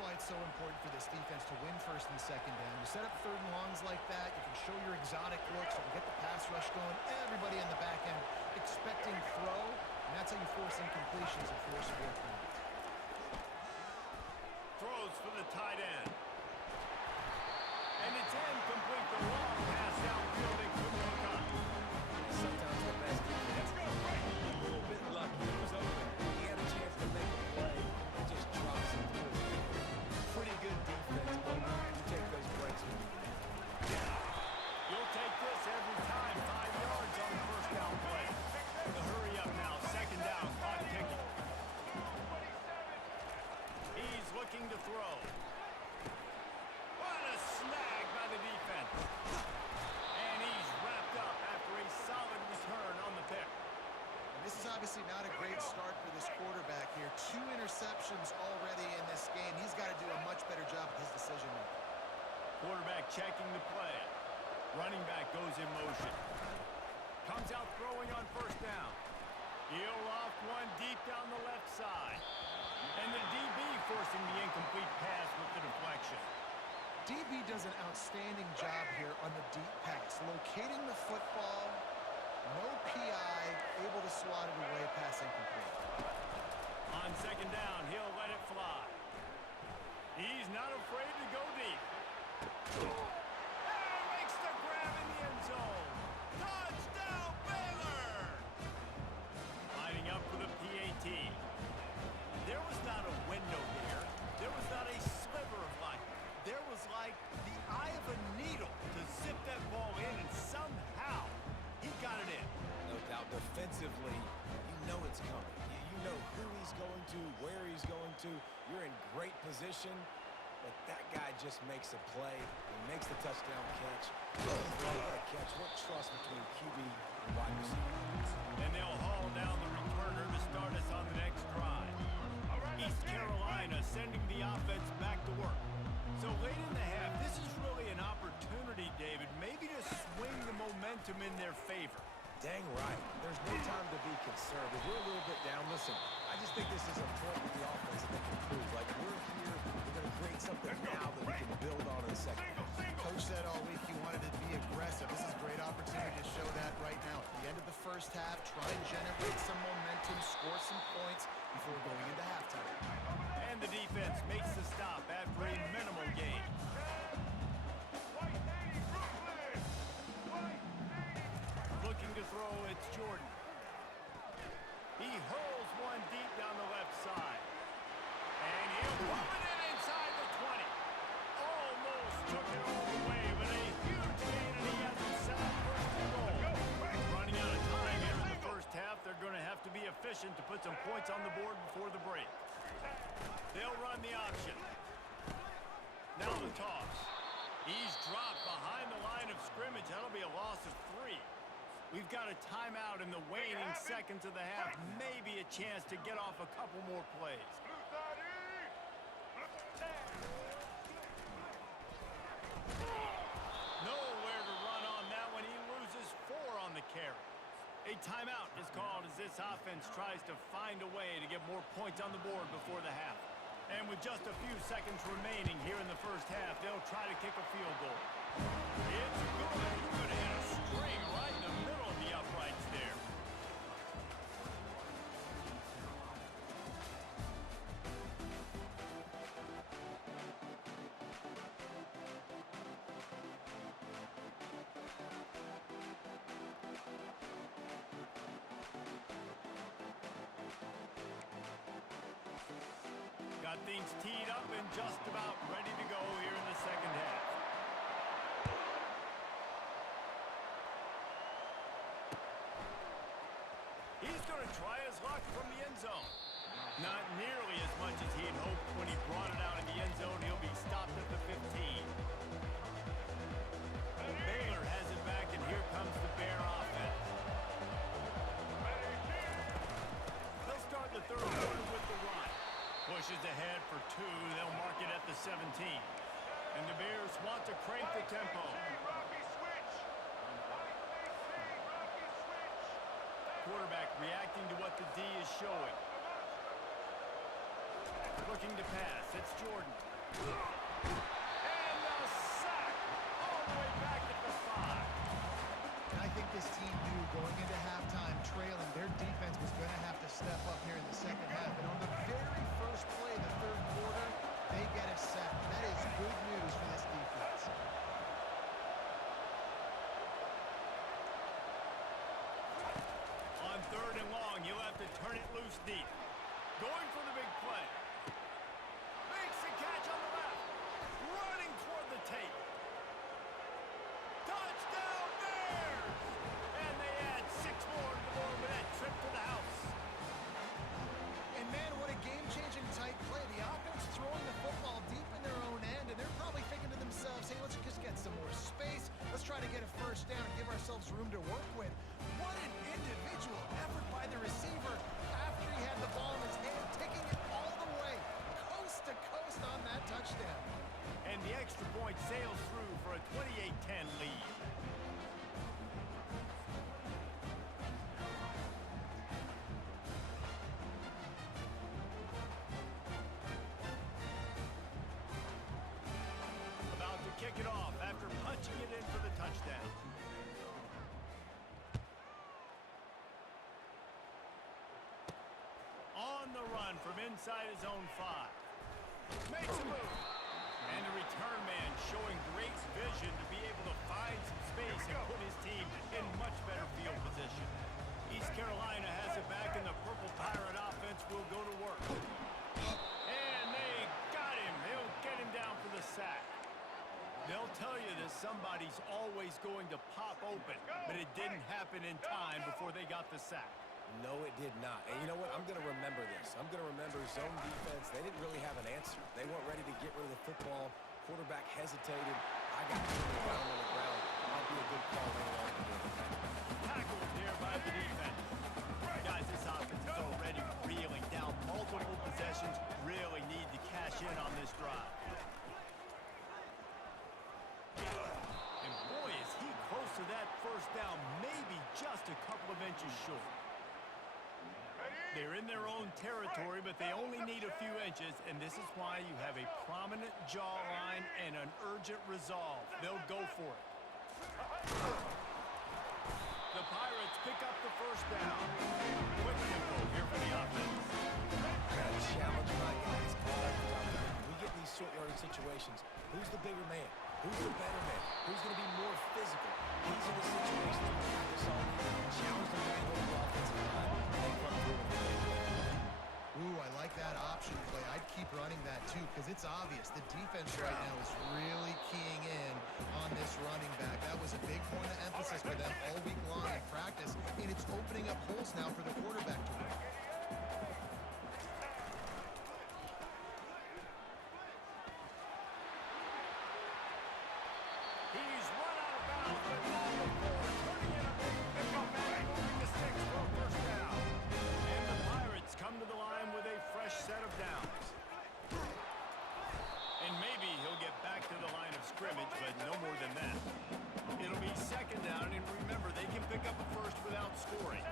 why it's so important for this defense to win first and second down. You set up third and longs like that, you can show your exotic looks, you can get the pass rush going, everybody on the back end expecting throw, and that's how you force incompletions and force fourth downs. Throws for the tight end. And it's incomplete. The long pass downfield they couldn't hook up. Sometimes the best defense a little bit lucky. It was open. He had a chance to make a play and just drops it through. Pretty good defense, but you take those breaks with you. You'll take this every time. 5 yards on the first down play. The hurry up now. Second down. Clock ticking. He's looking to throw. What a snag by the defense. And he's wrapped up after a solid return on the pick. This is obviously not a great start for this quarterback here. 2 interceptions already in this game. He's got to do a much better job with his decision-making. Quarterback checking the play. Running back goes in motion. Comes out throwing on first down. He'll loft one deep down the left side. And the DB forcing the incomplete pass with the deflection. DB does an outstanding job here on the deep pass. Locating the football, no PI, able to swat it away, pass incomplete. On second down, he'll let it fly. He's not afraid to go deep. And makes the grab in the end zone. Touchdown, Baylor! Lining up for the PAT. There was not a window there. There was not a sliver of light. There was like the eye of a needle to zip that ball in, and somehow he got it in. No doubt defensively, you know it's coming. You know who he's going to, where he's going to. You're in great position, but that guy just makes a play. He makes the touchdown catch. What a catch. What trust between QB and wide receiver. And they'll haul down the returner to start us on the next drive. East Carolina sending the offense back to work. So late in the half, this is really an opportunity, David, maybe to swing the momentum in their favor. Dang right. There's no time to be conservative. We're a little bit down. Listen, I just think this is a point with the offense that they can prove. Like, we're here, we're going to create something now that we can build on in the second half. Coach said all week he wanted to be aggressive. This is a great opportunity to show that right now. At the end of the first half, try and generate some momentum, score some points before going into halftime. And the defense makes the stop after a minimal gain. Looking to throw, it's Jordan. He hurls one deep down the left side. And he'll pump it in inside the 20. Almost took it all the way, but a huge gain, and he has it set up first and goal. Running out of time here in the first half, they're going to have to be efficient to put some points on the board before the break. They'll run the option. Now the toss. He's dropped behind the line of scrimmage. That'll be a loss of 3. We've got a timeout in the waning seconds of the half. Maybe a chance to get off a couple more plays. Nowhere to run on that one. He loses 4 on the carry. A timeout is called as this offense tries to find a way to get more points on the board before the half. And with just a few seconds remaining here in the first half, they'll try to kick a field goal. It's good. He could have hit a string right in the middle of the uprights there. Got things teed up and just about ready to go here in the second half. He's going to try his luck from the end zone. Not nearly as much as he had hoped when he brought it out of the end zone. He'll be stopped at the 15. Baylor has it back, and here comes the Bear offense. They'll start the third quarter with the run. Pushes ahead for 2. They'll mark it at the 17. And the Bears want to crank the tempo. Quarterback reacting to what the D is showing. Looking to pass. It's Jordan. And the sack all the way back at the 5. And I think this team knew going into halftime trailing, their defense was going to have to step up here in the second half. And on the very first play of the third quarter, they get a sack. That is good news for this defense. On 3rd and long, you'll have to turn it loose deep. Going for the big play. Makes the catch on the left. Running toward the tape. Touchdown Bears! And they add 6 more to the board with that trip to the house. And man, what a game-changing tight play. The offense throwing the football deep in their own end, and they're probably thinking to themselves, hey, let's just get some more space. Let's try to get a first down and give ourselves room to work with. What an individual effort by the receiver after he had the ball in his hand, taking it all the way, coast to coast on that touchdown. And the extra point sails through for a 28-10 lead. About to kick it off after punching it in for the touchdown. On the run from inside his own 5. Makes a move. And the return man showing great vision to be able to find some space and put his team in much better field position. East Carolina has it back, and the Purple Pirate offense will go to work. And they got him. They'll get him down for the sack. They'll tell you that somebody's always going to pop open, but it didn't happen in time before they got the sack. No, it did not. And you know what? I'm going to remember this. I'm going to remember zone defense. They didn't really have an answer. They weren't ready to get rid of the football. Quarterback hesitated. I got turned around on the ground. Might be a good call later on in the game. Tackled there by the defense. Guys, this offense is already reeling down multiple possessions. Really need to cash in on this drive. And boy, is he close to that first down, maybe just a couple of inches short. They're in their own territory, but they only need a few inches, and this is why you have a prominent jawline and an urgent resolve. They'll go for it. The Pirates pick up the first down. Quick tempo here for the offense. I got to challenge my guys all the time. When we get in these short yardage situations, who's the bigger man? Who's the better man? Who's going to be more physical? These are the situations we practice all week. Challenge the man over the offensive line, and they come through in a big way. Ooh, I like that option play. I'd keep running that too, because it's obvious the defense right now is really keying in on this running back. That was a big point of emphasis for them all week long in practice, and it's opening up holes now for the quarterback to work. He's run out of bounds, but not before turning in a big pickup and moving the sticks for a first down. And the Pirates come to the line with a fresh set of downs. And maybe he'll get back to the line of scrimmage, but no more than that. It'll be second down, and remember, they can pick up a first without scoring.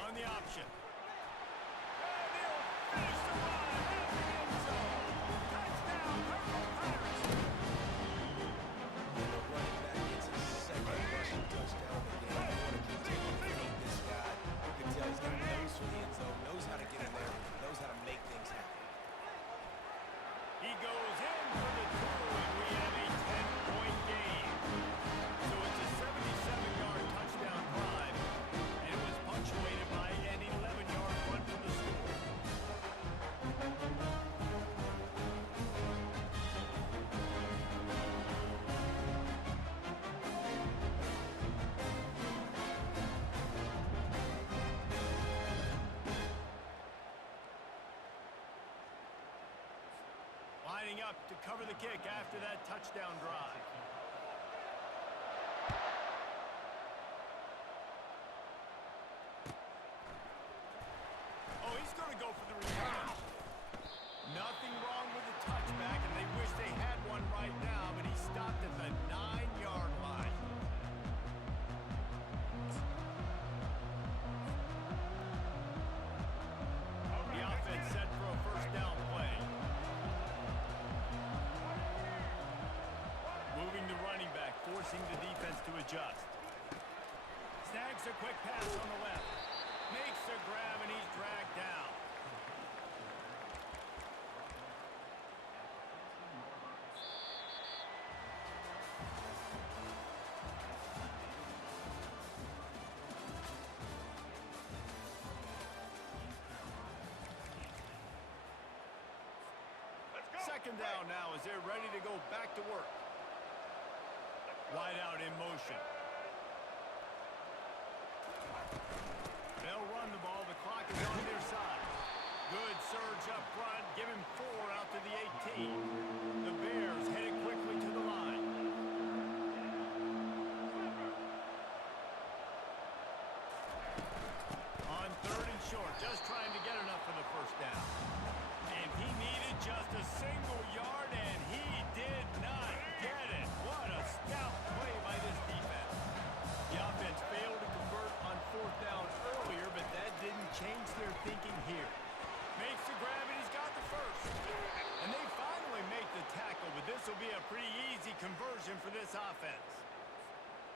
On the option. And he'll finish the run at the end zone. Touchdown, Purple Pirates. And the running back gets his second rushing touchdown of the game. I want to continue to feed this guy. You can tell he's got a nose for the end zone, knows how to get in there, knows how to make things happen. He goes in for the 2, and we have a 10-point game. So it's a 77-yard touchdown drive, and it was punctuated by an 11-yard run for the score. Lining up to cover the kick after that touchdown drive. Oh, he's going to go for the return. Nothing wrong with the touchback, and they wish they had one right now, but he stopped at the 9-yard line. The offense set for a first down play. forcing the defense to adjust. Snags a quick pass on the left. Makes a grab, and he's dragged down. Second down now as they're ready to go back to work. Wide out in motion. They'll run the ball. The clock is on their side. Good surge up front. Give him 4 out to the 18. The Bears headed quickly to the line. On 3rd and short, just trying to get enough for the first down. And he needed just a single yard, and he did not get it. What a stout play by this defense. The offense failed to convert on 4th down earlier, but that didn't change their thinking here. Makes the grab, and he's got the first. And they finally make the tackle, but this will be a pretty easy conversion for this offense.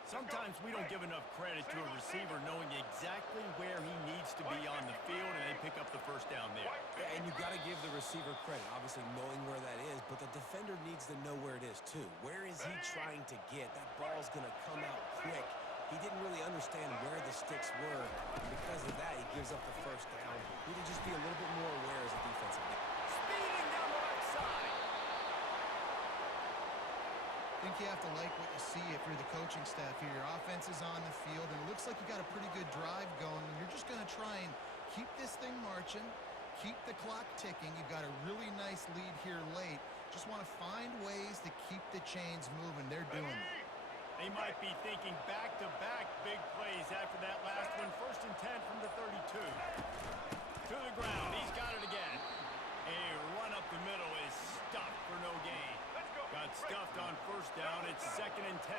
Sometimes we don't give enough credit to a receiver knowing exactly where he needs to be on the field, and they pick up the first down there. Yeah, and you got to give the receiver credit, obviously knowing where that is, but the defender needs to know where it is too. Where is he trying to get? That ball's going to come out quick. He didn't really understand where the sticks were, and because of that, he gives up the first down. He needed to just be a little bit more aware as a defensive man. Speeding down the right side. I think you have to like what you see if you're the coaching staff here. Your offense is on the field, and it looks like you got a pretty good drive going. And you're just going to try and keep this thing marching, keep the clock ticking. You've got a really nice lead here late. Just want to find ways to keep the chains moving. They're doing it. They might be thinking back-to-back big plays after that last one. 1st and 10 from the 32. To the ground. He's got it again. A run up the middle is stuffed for no gain. Got stuffed on 1st down. It's 2nd and 10.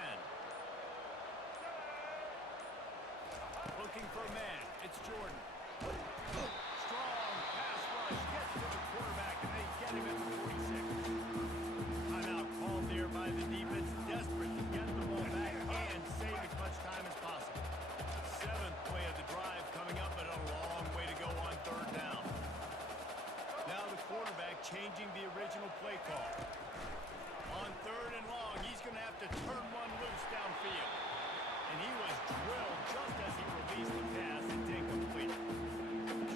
Looking for a man. It's Jordan. Strong pass rush. Gets to the quarterback, and they get him at the 46. Timeout called there by the defense. Desperate to get the ball back and save as much time as possible. 7th play of the drive coming up, but a long way to go on 3rd down. Now the quarterback changing the original play call. On 3rd and long, he's going to have to turn one loose downfield. And he was drilled just as he released the pass and didn't complete it.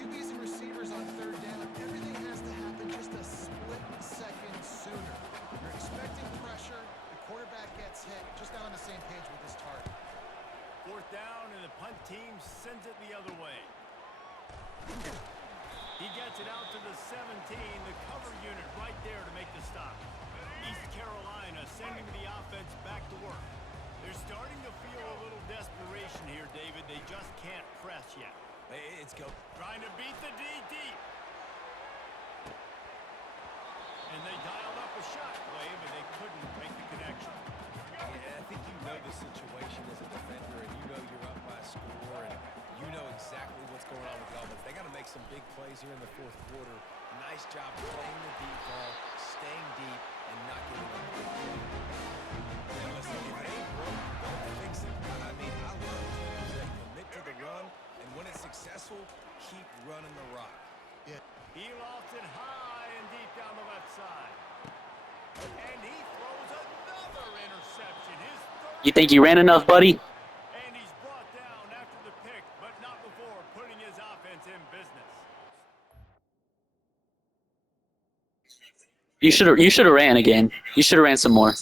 QBs and receivers on 3rd down, everything has to happen just a split second sooner. You're expecting pressure, the quarterback gets hit, just not on the same page with his target. 4th down, and the punt team sends it the other way. He gets it out to the 17, the cover unit right there to make the stop. East Carolina sending the offense back to work. They're starting to feel a little desperation here, David. They just can't press yet. It's go. Trying to beat the D deep. And they dialed up a shot play, but they couldn't make the connection. Yeah, I think you know the situation as a defender, and you know you're up by a score, and you know exactly what's going on with the offense. They got to make some big plays here in the 4th quarter. Nice job playing the deep ball, staying deep, and not giving up a big play. And listen, if it ain't broke, don't fix it. I mean, I love teams that commit to the run, and when it's successful, keep running the rock. Yeah. He lofts it high and deep down the left side. And he throws another interception. His third. You think you ran enough, buddy? And he's brought down after the pick, but not before putting his offense in business. You should have ran again. You should have ran some more.